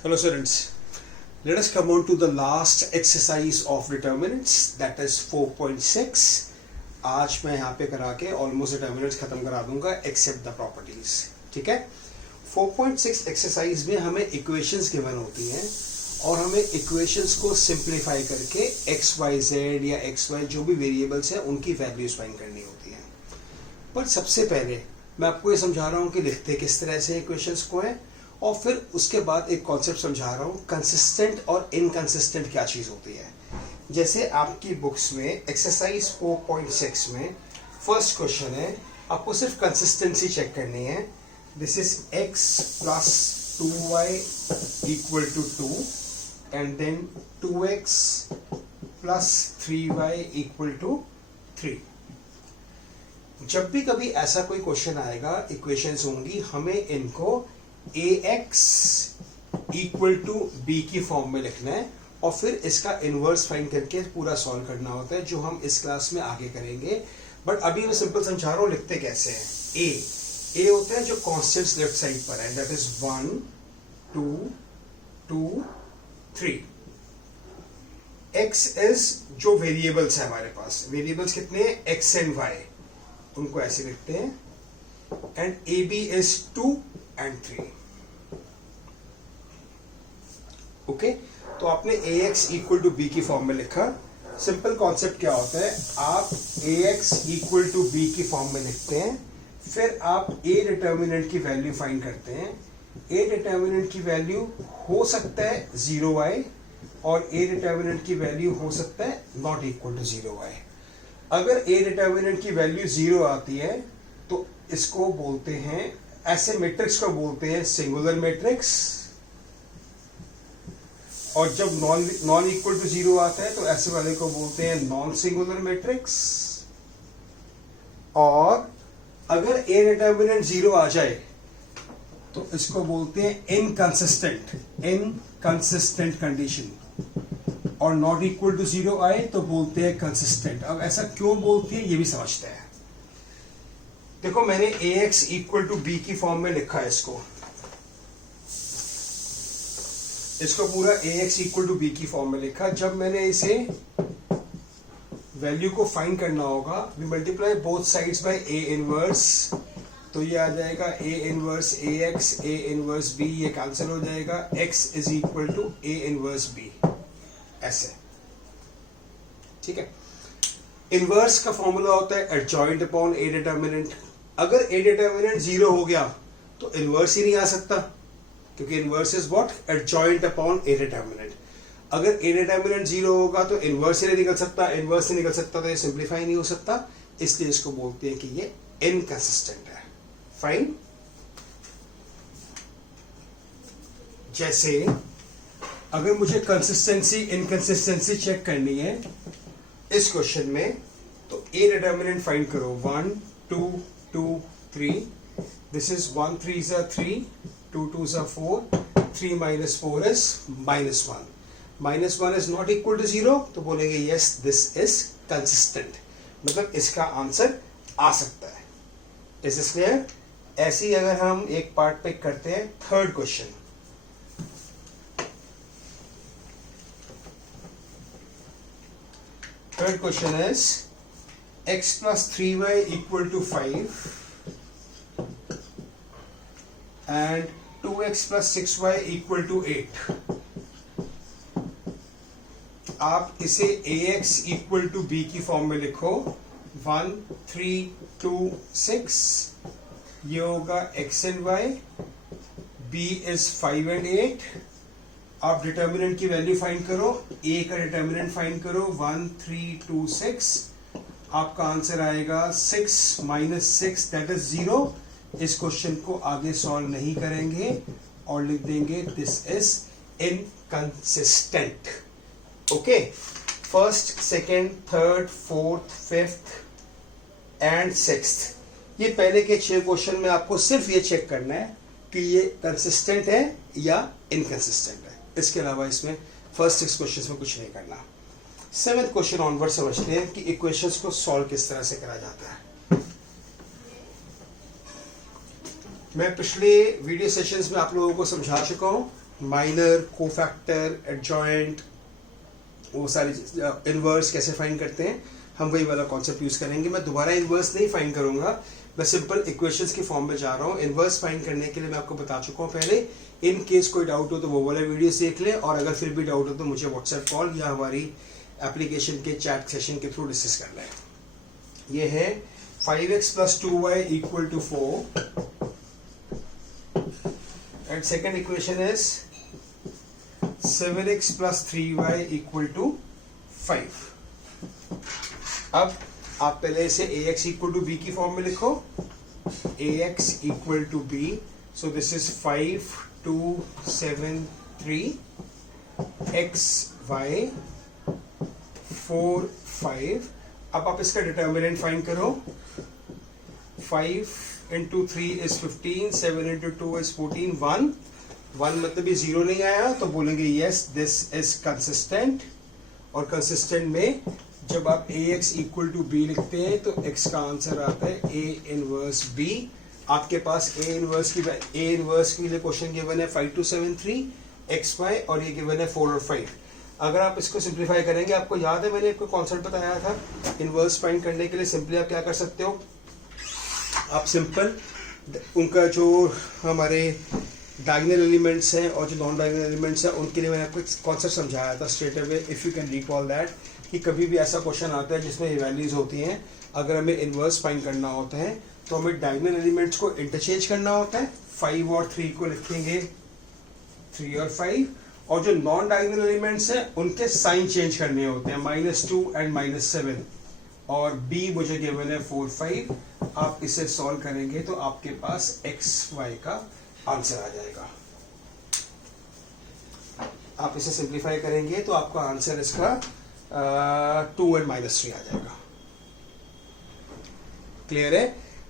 Hello students, let us come on to the last exercise of determinants, that is 4.6. आज मैं यहाँ पे करा के ऑलमोस्ट डिटर्मिनेंट्स खत्म करा दूंगा एक्सेप्ट द प्रॉपर्टीज. ठीक है. 4.6 एक्सरसाइज में हमें इक्वेशंस गिवन होती हैं और हमें इक्वेशंस को सिंप्लीफाई करके एक्स वाई जेड या एक्स वाई जो भी वेरिएबल्स हैं उनकी वैल्यूज फाइंड करनी होती हैं. पर सबसे पहले मैं आपको ये समझा रहा हूँ कि लिखते किस तरह से इक्वेशंस को है और फिर उसके बाद एक कॉन्सेप्ट समझा रहा हूँ कंसिस्टेंट और इनकंसिस्टेंट क्या चीज़ होती है. जैसे आपकी बुक्स में एक्सरसाइज 4.6 में फर्स्ट क्वेश्चन है, आपको सिर्फ कंसिस्टेंसी चेक करनी है. This is x plus 2y equal to 2 and then 2x plus 3y equal to 3. जब भी कभी ऐसा कोई क्वेश्चन आएगा, इक्वेशंस होंगी, हमें इनको ax इक्वल टू b की फॉर्म में लिखना है और फिर इसका इनवर्स फाइंड करके पूरा सॉल्व करना होता है, जो हम इस क्लास में आगे करेंगे. बट अभी मैं सिंपल समझा रहा हूँ लिखते कैसे हैं. a होते हैं जो कॉन्स्टेंट्स लेफ्ट साइड पर है, दैट इज 1 2 2 3. x इज जो वेरिएबल्स है हमारे पास, वेरिएबल्स कितने हैं x एंड y, उनको ऐसे लिखते हैं. And ab is 2 and 3. Okay, तो आपने ax इक्वल टू b की फॉर्म में लिखा. सिंपल कॉन्सेप्ट क्या होता है, आप ax इक्वल टू b की फॉर्म में लिखते हैं, फिर आप a डिटर्मिनेंट की वैल्यू फाइंड करते हैं. a डिटर्मिनेंट की वैल्यू हो सकता है 0y और a डिटर्मिनेंट की वैल्यू हो सकता है नॉट इक्वल टू 0y. अगर a डिटर्मिनेंट की वैल्यू 0 आती है तो इसको बोलते हैं, ऐसे मैट्रिक्स को बोलते हैं सिंगुलर मैट्रिक्स, और जब नॉन इक्वल टू 0 आता है तो ऐसे वाले को बोलते हैं नॉन सिंगुलर मैट्रिक्स. और अगर a डिटर्मिनेंट 0 आ जाए तो इसको बोलते हैं इनकंसिस्टेंट कंडीशन, और नॉट इक्वल टू 0 आए तो बोलते हैं कंसिस्टेंट. अब ऐसा क्यों बोलते हैं ये भी समझते हैं. देखो, मैंने ax इक्वल टू b की फॉर्म में लिखा है इसको पूरा ax इक्वल टू b की फॉर्म में लिखा. जब मैंने इसे वैल्यू को फाइंड करना होगा, we multiply both sides by a inverse, तो ये आ जाएगा a inverse ax, a inverse b, ये कैंसिल हो जाएगा. x is equal to a inverse b, ऐसे. ठीक है. इनवर्स का फॉर्मूला होता है एडजॉइंट अपॉन a डिटर्मिनेंट. अगर a डिटर्मिनेंट 0 हो गया तो इनवर्स ही नहीं आ सकता, क्योंकि inverse is what, adjoint upon a determinant. अगर a डिटर्मिनेंट 0 होगा तो इनवर्स ही नहीं निकल सकता, इनवर्स नहीं निकल सकता तो ये सिंप्लीफाई नहीं हो सकता, इसलिए इसको बोलते हैं कि ये इनकंसिस्टेंट है. फाइन. जैसे अगर मुझे कंसिस्टेंसी इनकंसिस्टेंसी चेक करनी है इस क्वेश्चन में, तो a डिटर्मिनेंट फाइंड करो. 1 2 2 3. This is 1 3 is 3, 2 2 is 4, 3 minus 4 is -1. -1 is not equal to 0, तो बोलेंगे yes this is consistent, मतलब इसका आंसर आ सकता है. Is this clear. ऐसे ही अगर हम एक पार्ट पिक करते हैं, third question. Third question is x plus 3y equal to 5 and 2x plus 6y equal to 8. आप इसे ax equal to b की फॉर्म में लिखो. 1 3 2 6, ये होगा x and y, b is 5 and 8. आप डिटर्मिनेंट की वैल्यू फाइंड करो, a का डिटर्मिनेंट फाइंड करो. 1 3 2 6, आपका आंसर आएगा 6 minus 6, दैट इज 0. इस क्वेश्चन को आगे सॉल्व नहीं करेंगे और लिख देंगे this is inconsistent. Okay. First, second, third, fourth, fifth and sixth, ये पहले के 6 क्वेश्चन में आपको सिर्फ ये चेक करना है कि ये कंसिस्टेंट है या इनकंसिस्टेंट है. इसके अलावा इसमें फर्स्ट 6 क्वेश्चंस में कुछ नहीं करना. 7th क्वेश्चन ऑनवर्ड समझते हैं कि इक्वेशंस को सॉल्व किस तरह से करा जाता है. मैं पिछले वीडियो सेशंस में आप लोगों को समझा चुका हूं माइनर, कोफैक्टर, एडजॉइंट, वो सारी इन्वर्स कैसे फाइंड करते हैं, हम वही वाला कॉन्सेप्ट यूज करेंगे। मैं दोबारा इन्वर्स नहीं फाइंड करूंगा, मैं सिंपल इक्वेशंस के फॉर्म में जा रहा हूँ। इन्वर्स फाइंड करने के लिए मैं आपको बता चुका हूँ पहले। इन केस कोई डाउट हो तो वो वाला वीडियो देख ले, और अगर फिर भी डाउट हो तो मुझे व्हाट्सएप कॉल या हमारी एप्लीकेशन के चैट सेशन के थ्रू डिस्कस करना है। ये है 5x + 2y = 4 and second equation is 7x + 3y = 5। अब आप पहले इसे ax = b की फॉर्म में लिखो। ax = b, so this is 5 2 7 3 x y 4 5। अब आप इसका डिटर्मिनेंट फाइंड करो। 5 × 3 is 15, 7 × 2 is 14, 1 मतलब ये 0 नहीं आया तो बोलेंगे yes this is consistent। और कंसिस्टेंट में जब आप ax = b लिखते हैं तो x का आंसर आता है a इनवर्स b। आपके पास a इनवर्स के लिए क्वेश्चन गिवन है 5 2 7 3 xy और ये गिवन है 4 और 5। अगर आप इसको सिंप्लीफाई करेंगे, आपको याद है मैंने आपको कॉन्सेप्ट बताया था इनवर्स फाइंड करने के लिए सिंपली आप क्या कर सकते हो, आप सिंपल उनका जो हमारे डायगोनल एलिमेंट्स हैं और जो नॉन डायगोनल एलिमेंट्स हैं उनके लिए मैंने आपको कॉन्सेप्ट समझाया था straight away, if you can recall that, कि कभी भी ऐसा क्वेश्चन आता है जिसमें वैल्यूज होती हैं, अगर हमें इनवर्स फाइंड करना होता है तो हमें डायगोनल एलिमेंट्स को इंटरचेंज करना होता है। 5 और 3 को लिखेंगे 3 और 5, और जो नॉन डायगोनल एलिमेंट्स हैं उनके साइन चेंज करने होते हैं, -2 एंड -7, और b मुझे गिवन है 4 5। आप इसे सॉल्व करेंगे तो आपके पास x y का आंसर आ जाएगा। आप इसे सिंप्लीफाई करेंगे तो आपका आंसर इसका 2 और -3 आ जाएगा। क्लियर है?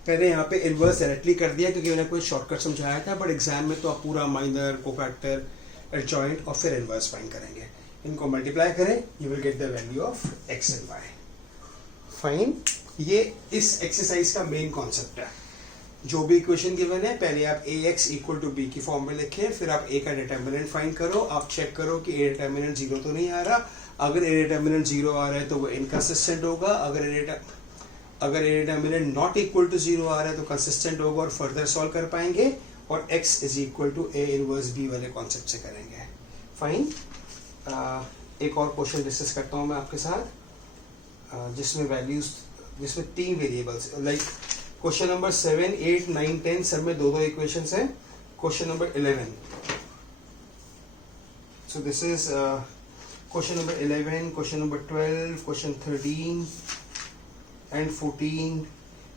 मैंने यहाँ पे इनवर्स डायरेक्टली कर दिया क्योंकि मैंने कोई शॉर्टकट समझाया था, बट एग्जाम में तो आप पूरा माइनर, कोफैक्टर, एडजॉइंट और फिर इनवर्स फाइंड करेंगे। इनको मल्टीप्लाई करें, you will get the value of x and y। Fine, ये इस एक्सरसाइज का मेन कॉन्सेप्ट है। जो भी इक्वेशन गिवन है पहले आप ax = b की फॉर्म में लिखें, फिर आप a का डिटर्मिनेंट फाइंड करो, आप चेक करो कि a डिटर्मिनेंट 0 तो नहीं आ रहा। अगर a डिटर्मिनेंट 0 आ रहा है तो वो इनकंसिस्टेंट होगा, अगर a determinant not equal to 0 आ रहा है तो कंसिस्टेंट होगा और फर्दर सॉल्व कर पाएंगे, और x = a इनवर्स b वाले कॉन्सेप्ट से करेंगे। फाइन, एक और क्वेश्चन डिस्कस करता हूँ मैं आपके साथ, जिसमें 3 वेरिएबल्स, लाइक क्वेश्चन नंबर 7 8 9 10 सब में 2 इक्वेशंस हैं। Question number 11, so this is question number 11, question number 12, question 13 and 14।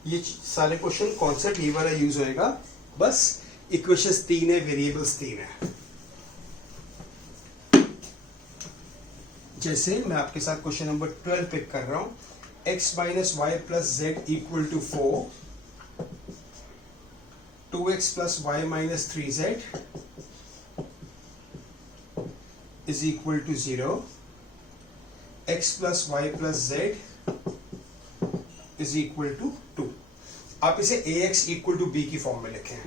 ये सारे क्वेश्चन कॉन्सेप्ट ये वाला यूज होएगा, बस इक्वेशंस 3 है, वेरिएबल्स 3 है। जैसे मैं आपके साथ क्वेश्चन नंबर 12 पिक कर रहा हूं, x - y + z = 4, 2x + y - 3z = 0, x + y + z = 2। आप इसे ax = b की फॉर्म में लिखें।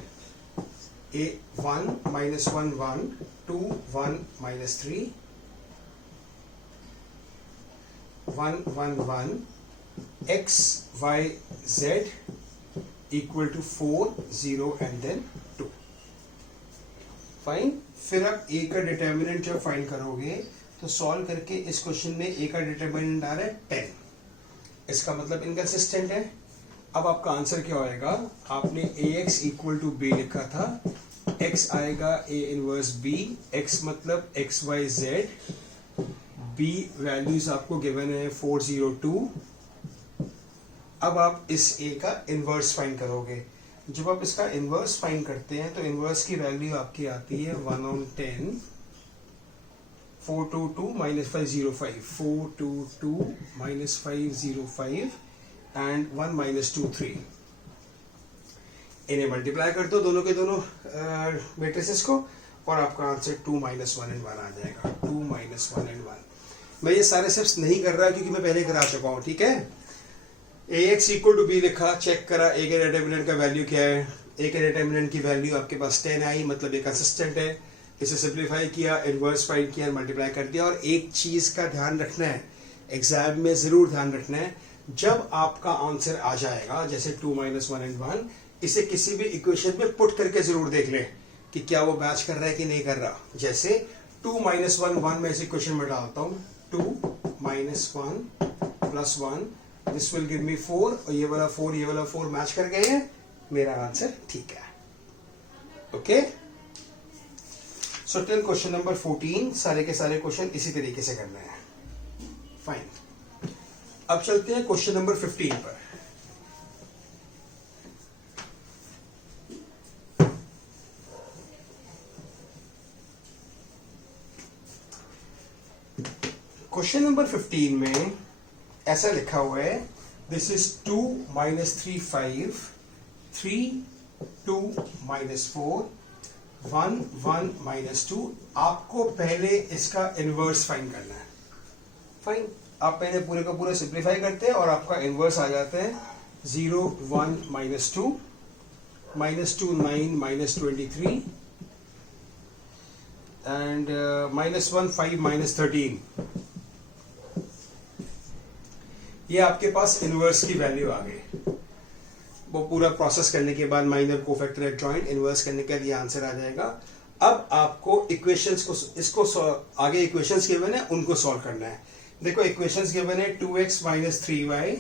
a1 - 1 1 2 1 - 3 1 1 1 x y z = 4 0 and then 2। Fine, फिर आप a का डिटर्मिनेंट जब फाइंड करोगे तो सॉल्व करके इस क्वेश्चन में a का डिटर्मिनेंट आ रहा है 10, इसका मतलब इनकंसिस्टेंट है। अब आपका आंसर क्या होएगा, आपने ax = b लिखा था, x आएगा a इनवर्स b, x मतलब x y z, b values आपको गिवन है 4 0 2। अब आप इस a का इनवर्स फाइंड करोगे। जब आप इसका इनवर्स फाइंड करते हैं तो इनवर्स की वैल्यू आपकी आती है 1/10, 4 2 2 -5 0 5, 4 2 2 -5 0 5 एंड 1 - 2 3। इन्हें मल्टीप्लाई कर दो दोनों के दोनों मैट्रिसेस को, और आपका आंसर 2 - 1 and 1 आ जाएगा। 2 - 1 and 1। मैं ये सारे स्टेप्स नहीं कर रहा क्योंकि मैं पहले करा चुका हूँ, ठीक है। ax = b लिखा, चेक करा a के डिटर्मिनेंट का वैल्यू क्या है, a के डिटर्मिनेंट की वैल्यू आपके पास 10 आई, मतलब ये कंसिस्टेंट है। इसे सिंप्लीफाई किया, इनवर्स फाइंड किया, मल्टीप्लाई कर दिया। और एक चीज का ध्यान रखना है, एग्जाम में जरूर ध्यान रखना है, जब आपका आंसर आ जाएगा जैसे 2 - 1 and 1, इसे किसी भी इक्वेशन में पुट करके जरूर देख लें कि क्या वो मैच कर रहा है कि नहीं कर रहा। जैसे 2 - 1 1 मैं इस इक्वेशन में डालता हूं, 2 - 1 + 1, दिस विल गिव मी 4, और ये वाला 4 ये वाला 4 मैच कर गए हैं, मेरा आंसर ठीक है। Okay, so till question number 14 सारे के सारे क्वेश्चन इसी तरीके से करने हैं। फाइन, अब चलते हैं क्वेश्चन नंबर 15 पर। क्वेश्चन नंबर 15 में ऐसा लिखा हुआ है, दिस इज 2 - 3 5, 3 2 - 4, 1 1 - 2। आपको पहले इसका इनवर्स फाइंड करना है। फाइन, आप पहले पूरे का पूरा सिंप्लीफाई करते हैं और आपका इनवर्स आ जाता है 0 1 - 2, -2 9 - 23, एंड -1 5 - 13। ये आपके पास इनवर्स की वैल्यू आ गई। वो पूरा प्रोसेस करने के बाद माइनर कोफैक्टर एडजॉइंट इनवर्स करने के बाद ये आंसर आ जाएगा। अब आपको इक्वेशंस को, इसको आगे इक्वेशंस गिवन है उनको सॉल्व करना है। देखो इक्वेशंस गिवन है 2x - 3y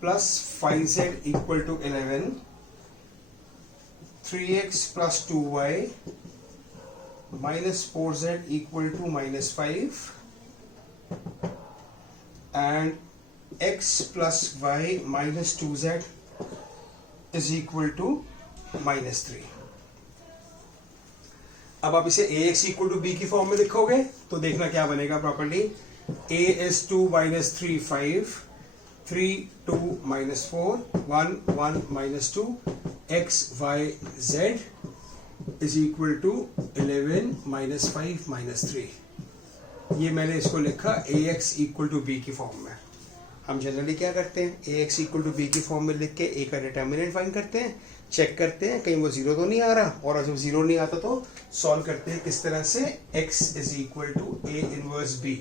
+ 5z = 11, 3x + 2y - 4z = -5, and x + y - 2z = -3। अब आप इसे ax = b की फॉर्म में लिखोगे तो देखना क्या बनेगा properly. a is 2 - 3 5, 3 2 - 4, 1 1 - 2, x y z = 11 - 5 - 3। ये मैंने इसको लिखा ax = b की फॉर्म में। हम जनरली क्या करते हैं, ax = b की फॉर्म में लिख के a का डिटर्मिनेंट फाइंड करते हैं, चेक करते हैं कहीं वो जीरो तो नहीं आ रहा, और जब जीरो नहीं आता तो सॉल्व करते हैं किस तरह से, x = a इनवर्स b।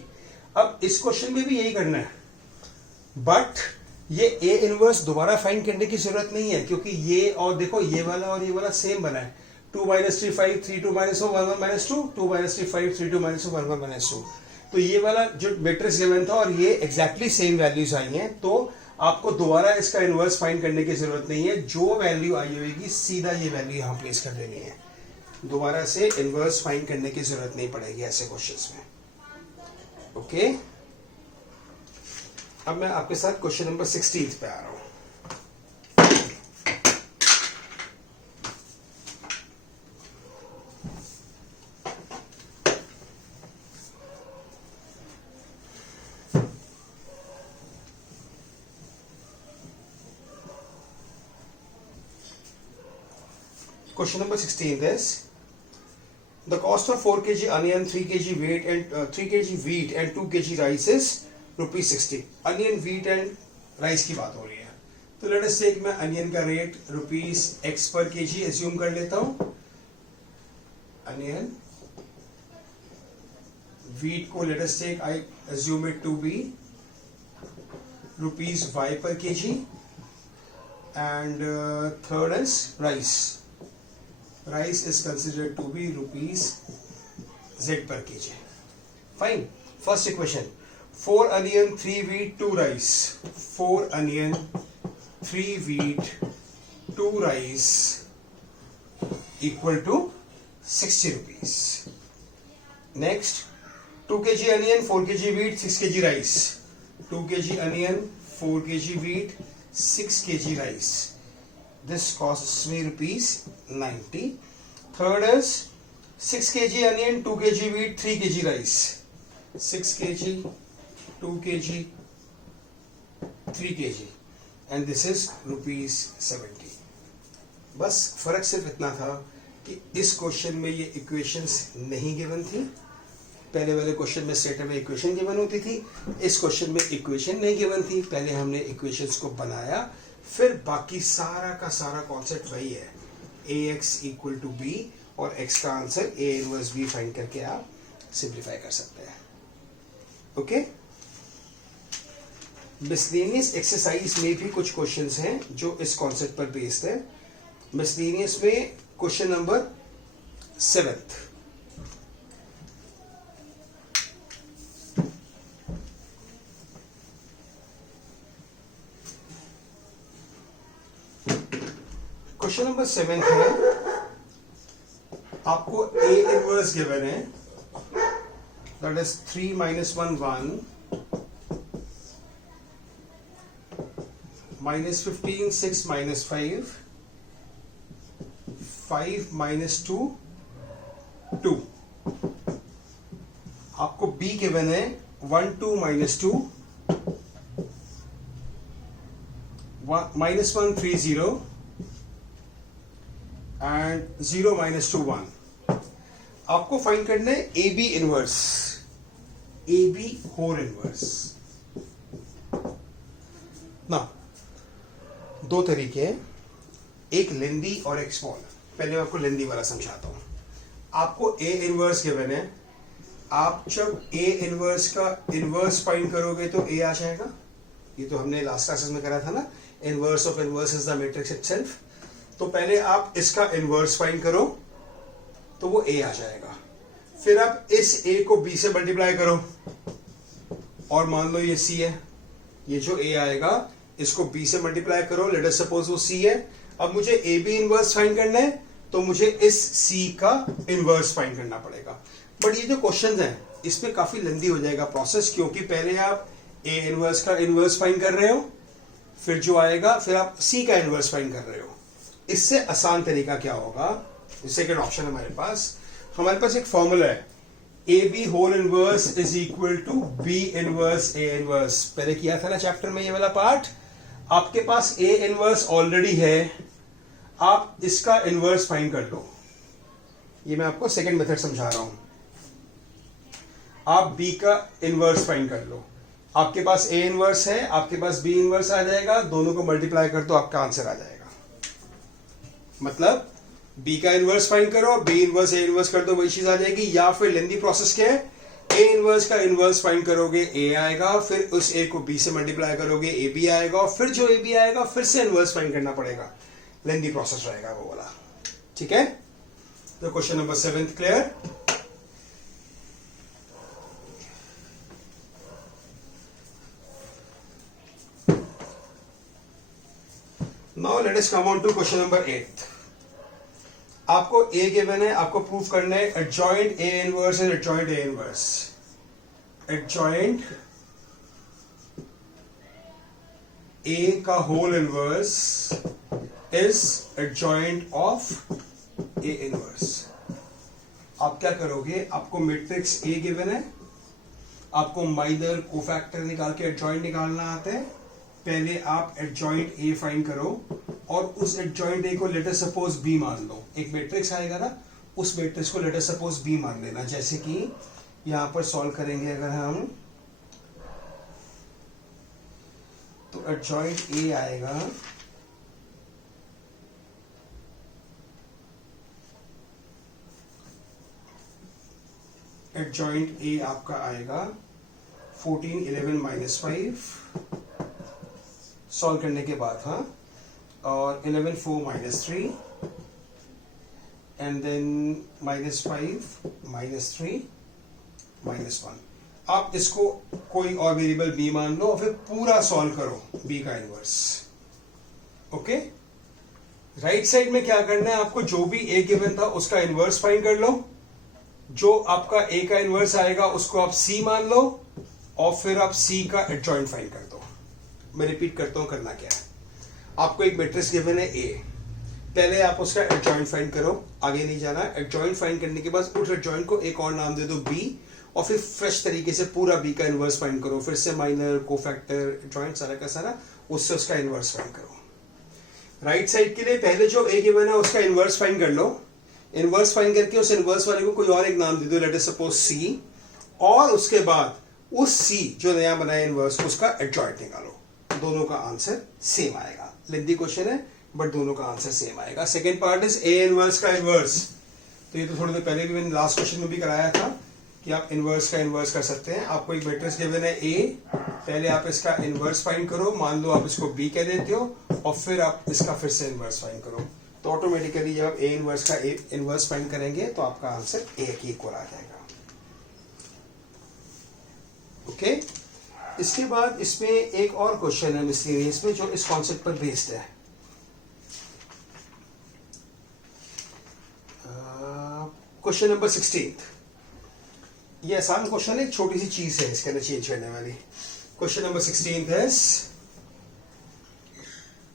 अब इस क्वेश्चन में भी यही करना है, बट ये a इनवर्स दोबारा फाइंड करने की जरूरत नहीं है, क्योंकि ये और देखो ये वाला सेम बना है। 2 - 3 5, 3 2 - 1 1 - 2, 2 - 3 5, 3 2 - 1 1 - 2। तो ये वाला जो मैट्रिक्स गिवन था और ये एग्जैक्टली सेम वैल्यूज आई हैं, तो आपको दोबारा इसका इनवर्स फाइंड करने की जरूरत नहीं है। जो वैल्यू आई होगी सीधा ये वैल्यू यहां प्लेस कर देनी है, दोबारा से इनवर्स फाइंड करने की जरूरत नहीं पड़ेगी ऐसे क्वेश्चंस में। ओके, अब मैं आपके साथ क्वेश्चन नंबर 16 पे आ रहा हूं। Question number 16 is, the cost of 4 kg onion, 3 kg wheat and 3 kg wheat and 2 kg rice is ₹60। Onion, wheat and rice की बात हो रही है, तो लेट अस टेक मैं अनियन का रेट ₹X पर kg एज्यूम कर लेता हूं। अनियन, wheat को let us take I assume it to be ₹Y पर kg, and third is rice. Rice is considered to be ₹Z per kg. Fine. First equation, 4 onion, 3 wheat, 2 rice. 4 onion, 3 wheat, 2 rice equal to ₹60. Next, 2 kg onion, 4 kg wheat, 6 kg rice. 2 kg onion, 4 kg wheat, 6 kg rice. This costs me ₹90. Third is 6 kg onion, 2 kg wheat, 3 kg rice. 6 kg, 2 kg, 3 kg, and this is ₹70. बस फर्क सिर्फ इतना था कि इस question में ये equations नहीं गिवन थी। पहले वाले क्वेश्चन में स्टेट में इक्वेशन गिवन होती थी, इस क्वेश्चन में इक्वेशन नहीं गिवन थी। पहले हमने इक्वेशंस को बनाया, फिर बाकी सारा का सारा कॉन्सेप्ट वही है, ax = b, और x का answer a inverse b find करके आप सिंप्लीफाई कर सकते हैं। ओके, मिसलेनियस एक्सरसाइज में भी कुछ क्वेश्चंस हैं जो इस कॉन्सेप्ट पर बेस्ड है। मिसलेनियस में question number 7th, question number 7 है, आपको a इनवर्स गिवन है, that is 3 minus 1 1 minus 15 6 minus 5 5 minus 2 2। आपको b गिवन है 1 2 minus 2 minus 1 3 0 एंड 0 minus 2 1। आपको फाइंड करना है A B inverse, A B whole inverse. ना दो तरीके हैं, एक लेंदी और एक स्मॉल। पहले मैं आपको लेंदी वाला समझाता हूं। आपको ए इनवर्स गिवन है, आप जब ए इनवर्स का इनवर्स फाइंड करोगे तो ए आ जाएगा। ये तो हमने लास्ट क्लासेस में करा था ना, inverse of inverse is the matrix itself. तो पहले आप इसका इनवर्स फाइंड करो तो वो a आ जाएगा। फिर आप इस a को b से मल्टीप्लाई करो और मान लो ये c है, ये जो a आएगा इसको b से मल्टीप्लाई करो, लेट अस सपोज वो c है। अब मुझे a b इनवर्स फाइंड करना है तो मुझे इस c का इनवर्स फाइंड करना पड़ेगा। बट ये जो क्वेश्चन है इसमें काफी लंबी हो जाएगा प्रोसेस, क्योंकि पहले आप a इनवर्स का इनवर्स फाइंड कर रहे हो, फिर जो आएगा फिर आप c का इनवर्स फाइंड कर रहे हो। इससे आसान तरीका क्या होगा, सेकेंड ऑप्शन हमारे पास एक फॉर्मूला है, A B whole inverse is equal to B inverse A inverse. पहले किया था ना चैप्टर में ये वाला पार्ट। आपके पास ए इनवर्स ऑलरेडी है, आप इसका इनवर्स फाइंड कर लो। ये मैं आपको सेकेंड मेथड समझा रहा हूं। आप बी का इनवर्स फाइंड कर लो, आपके पास ए इनवर्स है, आपके पास बी इनवर्स आ जाएगा, दोनों को मल्टीप्लाई कर दो आपका आंसर आ जाएगा। मतलब b का इनवर्स फाइंड करो, b इनवर्स ए इनवर्स कर दो, वही चीज आ जाएगी। या फिर लेंदी प्रोसेस क्या है, a इनवर्स का इनवर्स फाइंड करोगे a आएगा, फिर उस a को b से मल्टीप्लाई करोगे a b आएगा, और फिर जो a b आएगा फिर से इनवर्स फाइंड करना पड़ेगा। लेंदी प्रोसेस रहेगा वो वाला। ठीक है, तो question number 7 clear. Now let us come on to question number 8। आपको a गिवन है, आपको प्रूव करना है adjoint a inverse and adjoint a inverse. Adjoint a का whole inverse is adjoint of a inverse. आप क्या करोगे, आपको मैट्रिक्स a गिवन है, आपको माइनर कोफैक्टर निकाल के एडजॉइंट निकालना आता है। पहले आप एडजॉइंट a फाइंड करो और उस एडजॉइंट a को लेट अस सपोज b मान लो। एक मैट्रिक्स आएगा ना, उस मैट्रिक्स को लेट अस सपोज b मान लेना। जैसे कि यहां पर सॉल्व करेंगे अगर हम, तो एडजॉइंट a आएगा एडजॉइंट a आपका आएगा 14 11 minus 5 सॉल्व करने के बाद, हाँ, और 11 4 minus 3 एंड देन -5 -3 -1। आप इसको कोई और वेरिएबल b मान लो और फिर पूरा सॉल्व करो b का इनवर्स। ओके, राइट साइड में क्या करना है, आपको जो भी a गिवन था उसका इनवर्स फाइंड कर लो। जो आपका a का इनवर्स आएगा उसको आप c मान लो और फिर आप c का एडजॉइंट फाइंड कर दो। मैं रिपीट करता हूं करना क्या है। आपको एक मैट्रिक्स गिवन है a, पहले आप उसका एडजॉइंट फाइंड करो, आगे नहीं जाना। एडजॉइंट फाइंड करने के बाद उस एडजॉइंट को एक और नाम दे दो b, और फिर फ्रेश तरीके से पूरा b का इनवर्स फाइंड करो। फिर से माइनर कोफैक्टर एडजॉइंट सारा का सारा, उससे उसका इनवर्स फाइंड करो। राइट साइड के लिए पहले जो a गिवन है उसका इनवर्स फाइंड कर लो। इनवर्स फाइंड करके उस इनवर्स वाले को कोई और एक नाम दे दो, लेट अस सपोज c, और उसके बाद उस c जो नया बनाया इनवर्स उसका एडजॉइंट निकालो। दोनों का आंसर सेम आएगा। लेंथी क्वेश्चन है बट दोनों का आंसर सेम आएगा। Second part is a inverse का इनवर्स। तो ये तो थोड़ी देर पहले भी मैंने लास्ट क्वेश्चन में भी कराया था कि आप इनवर्स का इनवर्स कर सकते हैं। आपको एक मैट्रिक्स गिवन है ए, पहले आप इसका इनवर्स फाइंड करो, मान लो आप इसको बी कह देते हो, और फिर आप इसका फिर से इनवर्स फाइंड करो, तो ऑटोमेटिकली जब आप ए इनवर्स का इनवर्स फाइंड करेंगे तो आपका आंसर ए के इक्वल आ जाएगा। ओके, इसके बाद इसमें एक और क्वेश्चन है मिसलेनियस में जो इस कॉन्सेप्ट पर बेस्ड है। Question number 16। ये आसान क्वेश्चन है, एक छोटी सी चीज है इसके अंदर चेंज करने वाली। क्वेश्चन नंबर 16 है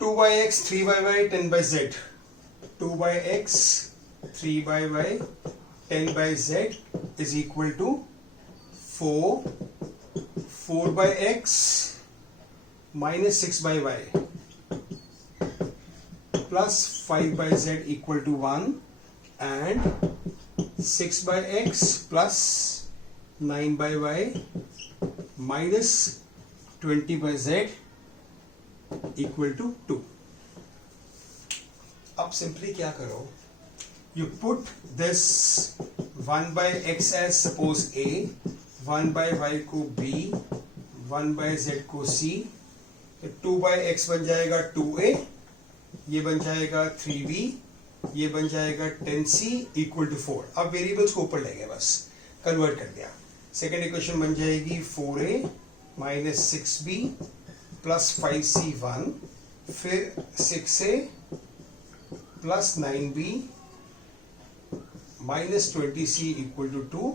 2x 3y 10/z 2x 3y 10/z is equal to 4x minus 6/y plus 5/z equal to 1 and 6/x plus 9/y minus 20/z equal to 2। अब सिंपली क्या करो, you put this 1/x as suppose a, 1/y को b, 1/z को c, 2/x बन जाएगा 2a, ये बन जाएगा 3b, ये बन जाएगा 10c इक्वल टू 4। अब वेरिएबल्स को ऊपर ले गए, बस कन्वर्ट कर दिया। सेकेंड इक्वेशन बन जाएगी 4a minus 6b plus 5c 1, फिर 6a plus 9b minus 20c equal to 2।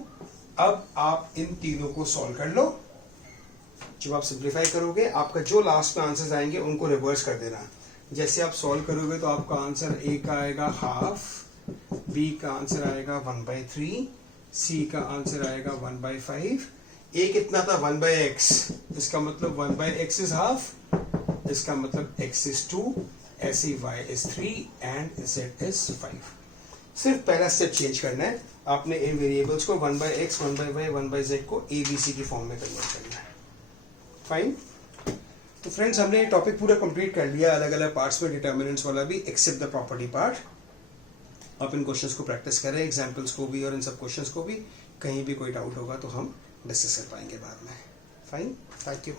अब आप इन तीनों को सॉल्व कर लो। जब आप सिंप्लीफाई करोगे आपका जो लास्ट में आंसर्स आएंगे उनको रिवर्स कर देना। जैसे आप सॉल्व करोगे तो आपका आंसर ए का आएगा हाफ, बी का आंसर आएगा 1/3, सी का आंसर आएगा 1/5। ए कितना था 1/x, इसका मतलब 1/x इज हाफ, इसका मतलब x इज 2, ऐसे y is 3 and z is 5। सिर्फ पहला स्टेप चेंज करना है, आपने इन वेरिएबल्स को 1/x 1/y 1/z को ABC की फॉर्म में कन्वर्ट करना है। फाइन। तो फ्रेंड्स हमने ये टॉपिक पूरा कंप्लीट कर लिया, अलग अलग पार्ट्स में, डिटर्मिनेंट्स वाला भी एक्सेप्ट द प्रॉपर्टी पार्ट। आप इन क्वेश्चंस को प्रैक्टिस करें, एग्जांपल्स को भी और इन सब क्वेश्चंस को भी। कहीं भी कोई डाउट होगा तो हम डिस्कस कर पाएंगे बाद में। Fine, thank you.